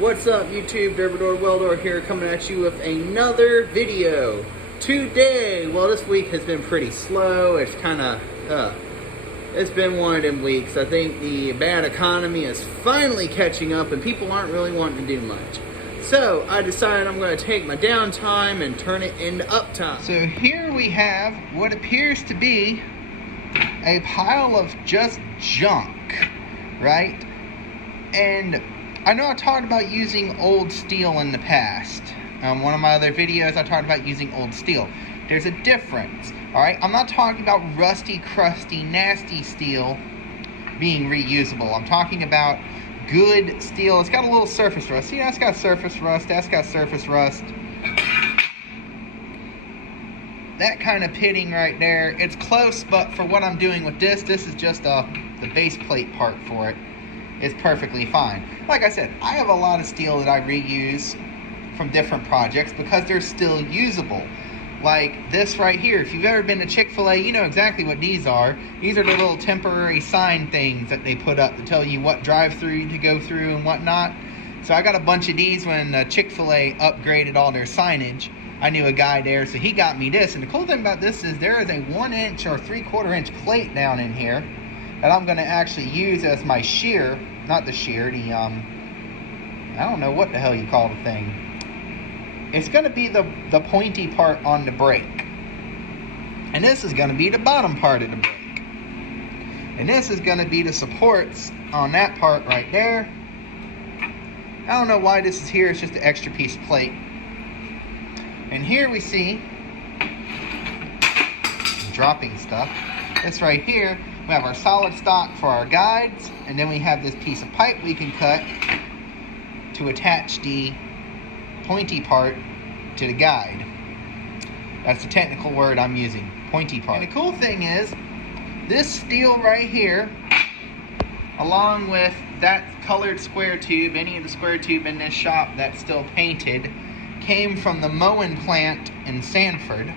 What's up, YouTube? Dervador Weldor here, coming at you with another video. Today, well, this week has been pretty slow. It's been one of them weeks. I think the bad economy is finally catching up and people aren't really wanting to do much. So I decided I'm going to take my downtime and turn it into uptime. So here we have what appears to be a pile of just junk, right? And I know I talked about using old steel in the past. One of my other videos, I talked about using old steel. There's a difference, all right? I'm not talking about rusty, crusty, nasty steel being reusable. I'm talking about good steel. It's got a little surface rust. See, that's got surface rust. That's got surface rust. That kind of pitting right there, it's close, but for what I'm doing with this is just the base plate part for it. It's perfectly fine. Like I said, I have a lot of steel that I reuse from different projects because they're still usable. Like this right here. If you've ever been to Chick-fil-A, you know exactly what these are. These are the little temporary sign things that they put up to tell you what drive-through to go through and whatnot. So I got a bunch of these when Chick-fil-A upgraded all their signage. I knew a guy there, so he got me this. And the cool thing about this is there is a 1-inch or 3/4 inch plate down in here that I'm going to actually use as my shear. Not the shear, I don't know what the hell you call the thing. It's going to be the pointy part on the brake. And this is going to be the bottom part of the brake. And this is going to be the supports on that part right there. I don't know why this is here, it's just an extra piece of plate. And here we see, dropping stuff, this right here, we have our solid stock for our guides, and then we have this piece of pipe we can cut to attach the pointy part to the guide. That's the technical word I'm using, pointy part. And the cool thing is, this steel right here, along with that colored square tube, any of the square tube in this shop that's still painted, came from the mowing plant in Sanford.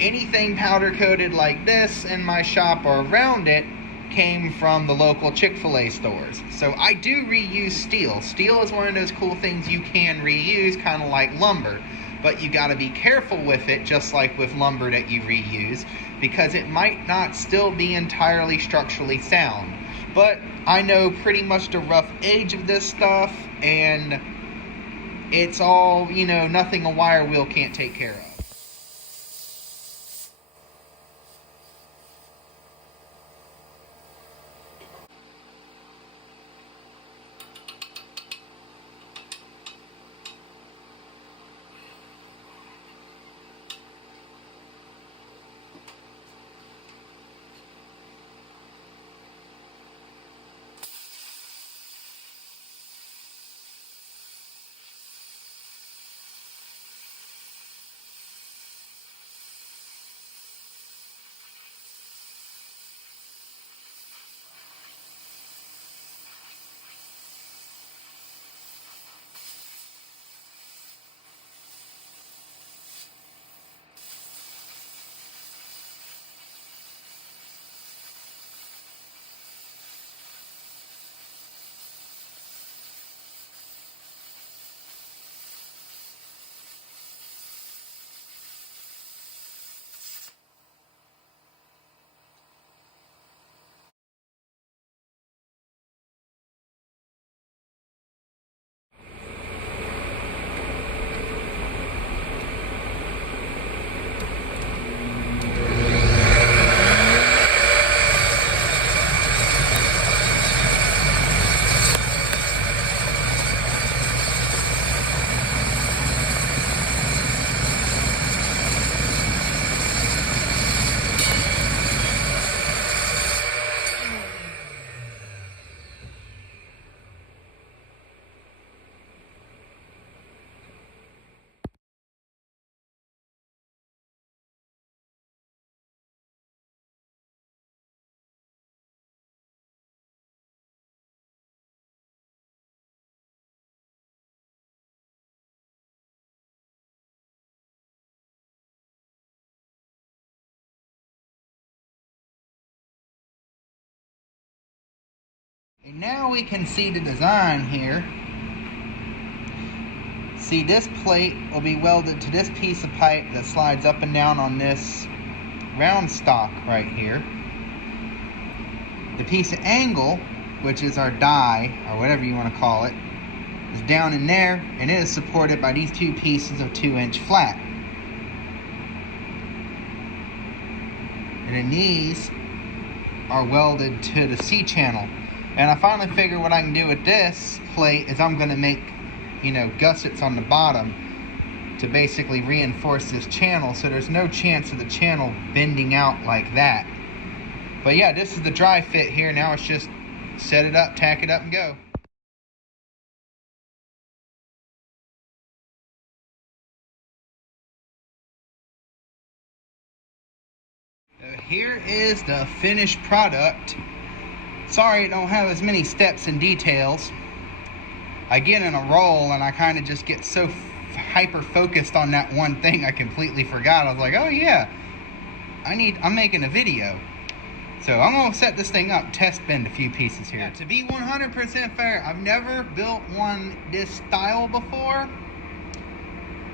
Anything powder coated like this in my shop or around it came from the local Chick-fil-A stores. So I do reuse steel. Steel is one of those cool things you can reuse, kind of like lumber. But you got to be careful with it, just like with lumber that you reuse, because it might not still be entirely structurally sound. But I know pretty much the rough age of this stuff, and it's all, nothing a wire wheel can't take care of. And now we can see the design here See, this plate will be welded to this piece of pipe that slides up and down on this round stock right here. The piece of angle, which is our die, or whatever you want to call it, is down in there, and it is supported by these two pieces of 2-inch flat. And then these are welded to the C-channel. And I finally figured what I can do with this plate is I'm going to make, you know, gussets on the bottom to basically reinforce this channel, so there's no chance of the channel bending out like that. But yeah, this is the dry fit here. Now it's just set it up, tack it up, and go. So here is the finished product. Sorry it don't have as many steps and details. I get in a roll and I kind of just get so hyper focused on that one thing I completely forgot. I was like, oh yeah, I'm making a video. So I'm gonna set this thing up, test bend a few pieces here. Yeah, to be 100% fair, I've never built one this style before.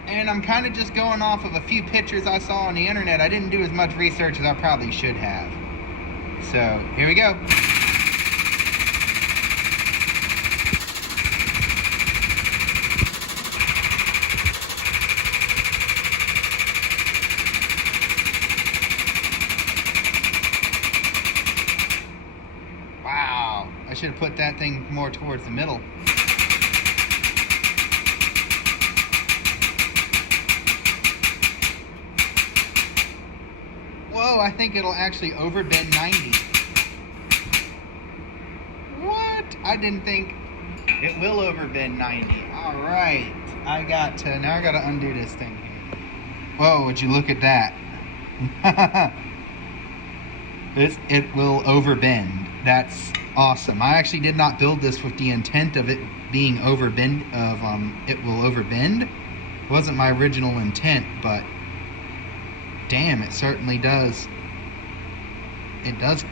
And I'm kind of just going off of a few pictures I saw on the internet. I didn't do as much research as I probably should have. So here we go. Wow, I should have put that thing more towards the middle. Whoa, I think it'll actually overbend 90. What? I didn't think it will overbend 90. All right, now I gotta undo this thing here. Whoa, would you look at that? It will overbend. That's awesome. I actually did not build this with the intent of it being overbend, it will overbend. It wasn't my original intent, but damn, it certainly does. It does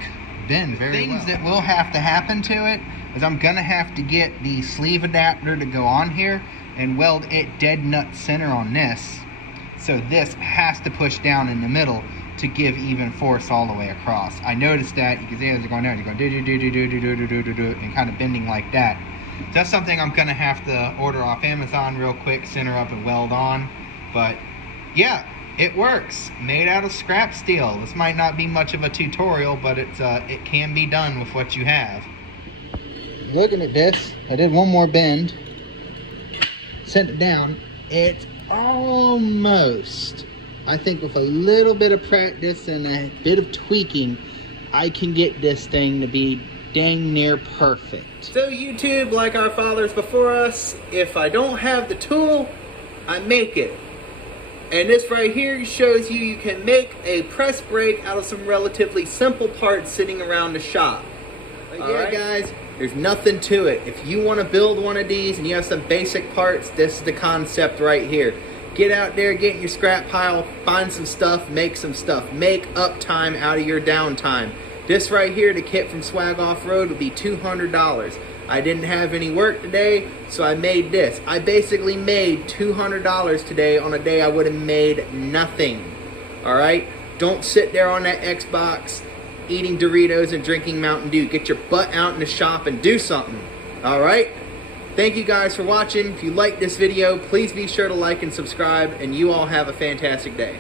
bend very well. Things that will have to happen to it is I'm gonna have to get the sleeve adapter to go on here and weld it dead nut center on this. So this has to push down in the middle to give even force all the way across. I noticed that. You can see as they're going down, you're going do and kind of bending like that. So that's something I'm gonna have to order off Amazon real quick, center up and weld on. But yeah, it works. Made out of scrap steel. This might not be much of a tutorial, but it can be done with what you have. Looking at this, I did one more bend, sent it down. It's almost, I think with a little bit of practice and a bit of tweaking, I can get this thing to be dang near perfect. So YouTube, like our fathers before us, if I don't have the tool, I make it. And this right here shows you can make a press brake out of some relatively simple parts sitting around the shop. Yeah, guys, there's nothing to it. If you want to build one of these and you have some basic parts, this is the concept right here. Get out there, get in your scrap pile, find some stuff, make some stuff. Make uptime out of your downtime. This right here, the kit from Swag Off-Road, would be $200. I didn't have any work today, so I made this. I basically made $200 today on a day I would have made nothing. Alright? Don't sit there on that Xbox eating Doritos and drinking Mountain Dew. Get your butt out in the shop and do something. Alright? Thank you guys for watching. If you liked this video, please be sure to like and subscribe, and you all have a fantastic day.